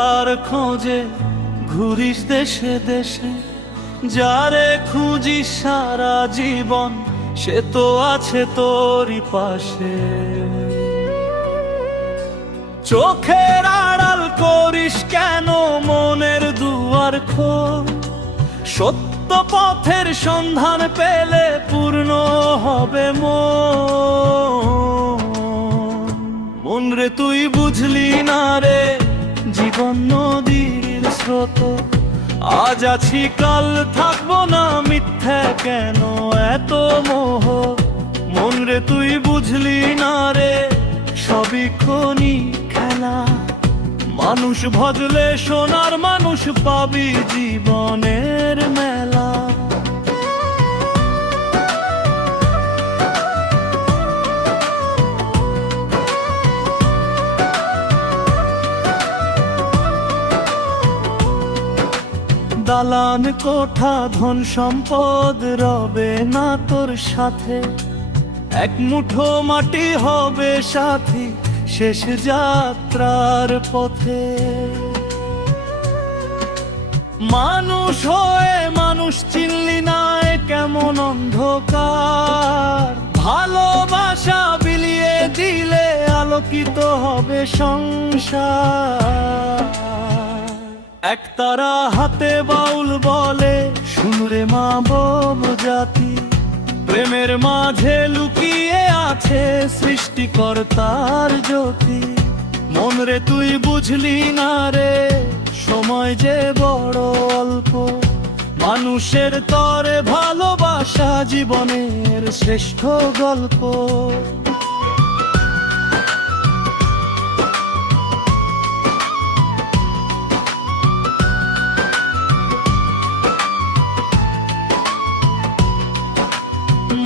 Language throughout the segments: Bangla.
তার খোঁজে ঘুরিস দেশে দেশে, যারে খুঁজিস সারা জীবন সে তো আছে তোরই পাশে। চোখের আড়াল করিস কেন মনের দুয়ার খোল, সত্য পথের সন্ধান পেলে পূর্ণ হবে মন রে তুই বুঝলি না রে জীবন নদীর স্রোত, আজ আছি কাল থাকবো না মিথ্যা কেন এত মোহ। মন রে তুই বুঝলি না রে সবই খনি খেলা, মানুষ ভজলে সোনার মানুষ পাবি জীবনের মেলা। দালান কোঠা ধন সম্পদ রবে না তোর সাথে, এক মুঠো মাটি হবে সাথী শেষ যাত্রার পথে। মানুষ হয়ে মানুষ চিনলি না কেমন অন্ধকার, ভালোবাসা বিলিয়ে দিলে আলোকিত হবে সংসার। একতারা হাতে বাউল বলে শুনরে মা বব জাতি, প্রেমের মাঝে লুকিয়ে আছে সৃষ্টিকর্তার জ্যোতি। মন রে তুই বুঝলি না রে সময় যে বড় অল্প, মানুষের তরে ভালোবাসা জীবনের শ্রেষ্ঠ গল্প।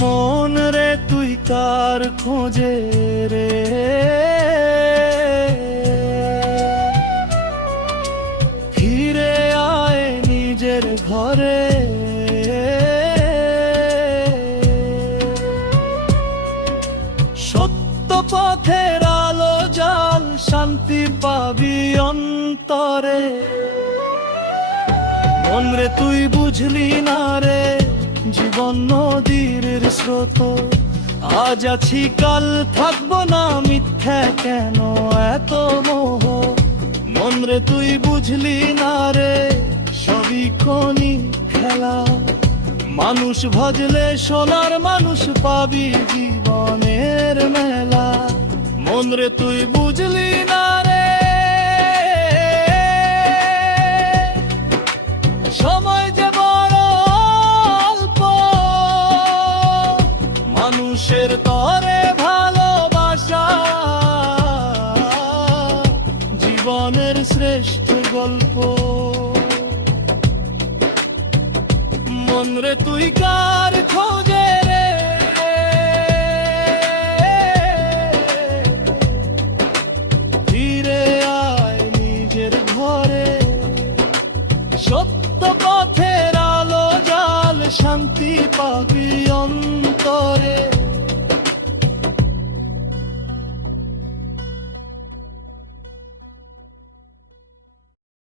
মন রে তুই কার খোঁজে রে, ফিরে আয় নিজের ঘরে। সত্য পথের আলো জাল শান্তি পাবি অন্তরে। মন রে তুই বুঝলি না রে জীবন নদীর স্রোত, আজ আছি কাল থাকবো না মিথ্যা কেন এত মোহ। মন রে তুই বুঝলি না রে সবই খনি খেলা, মানুষ ভজলে সোনার মানুষ পাবি জীবনের মেলা। মন রে তুই বুঝলি না রে সময় যে বড় অল্প, মানুষের তরে ভালোবাসা জীবনের শ্রেষ্ঠ গল্প। মন রে তুই কার খোঁজে রে, ফিরে আয় নিজের ঘরে। সত্য পথের আলো জাল শান্তি পাবি অন্তরে।